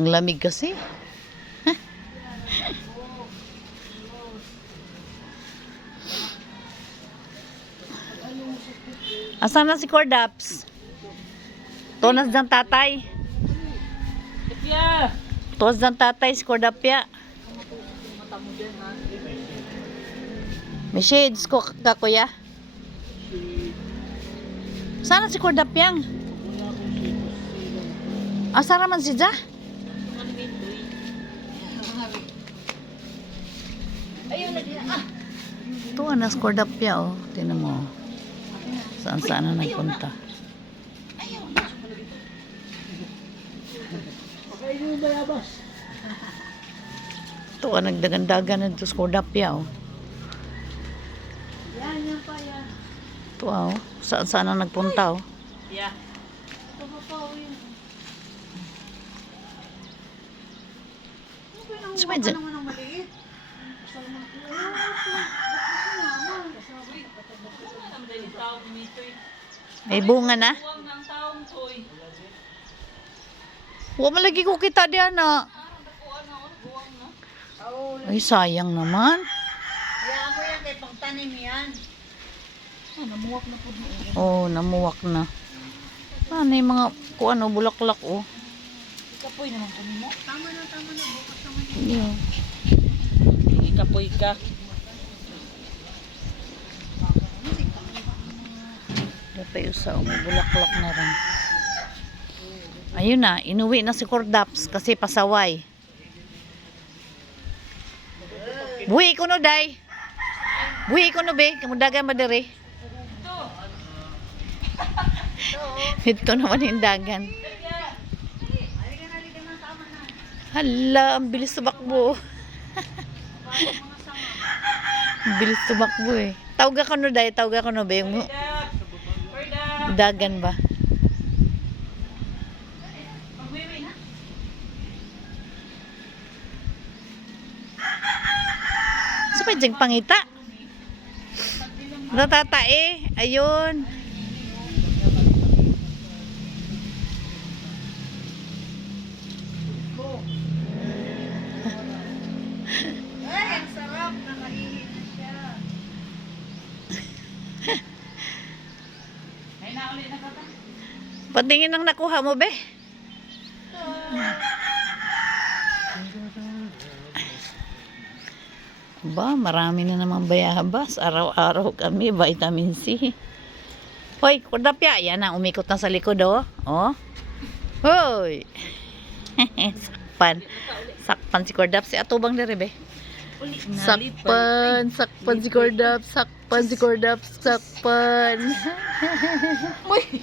Ang lamig kasi. Asan na si Cordaps? Tonas dyan tatay. Tonas dyan tatay si Cordapya. May shades ko ka kuya. Sana si Cordapyang. Asa naman si Ja? Ito na si Cordapya oh. Tingnan mo. Saan na nagpunta. Ito ka nagdagandagan na ito sa Cordapya oh. Ito oh. Saan na nagpunta oh. Yeah. Sumay dyan. May bunga na? Huwag malagi ko kita diyan na. Ay, sayang naman. Kaya ako yan kay pangtanim yan. Namuwak na po. Oh, namuwak na. Ano yung mga, kung ano, bulaklak oh. Ikapoy naman kami mo. Tama na. Bukas naman. Hindi oh. Ikapoy ka. Dapat usa, may bulaklak na rin. Ayun na, inuwi na si Cordaps kasi pasaway. Buhi ko no, day. Buhi ko no, be. Kamudagan madiri. Ito naman yung dagan. Hala, ang bilis tumakbo. Ang bilis tumakbo eh. Tawga ko no, day. Tawga ko no, be. Yung dagan ba? So, pwedeng pangita. Natatae. Ayun. Ay, ang sarap. Nakaihi na siya. Ay, nauli na ka ta? Patingin ang nakuha mo, be. Ba, marami na naman bayabas. Araw-araw kami, vitamin C. Hoy, Cordapya. Yan na, umikot na sa likod, oh. Oh. Hoy. Sakpan. Sakpan si Cordap. Si Atubang dere, be. Sakpan. Sakpan si Cordap. Sakpan si Cordap. Sakpan. Uy!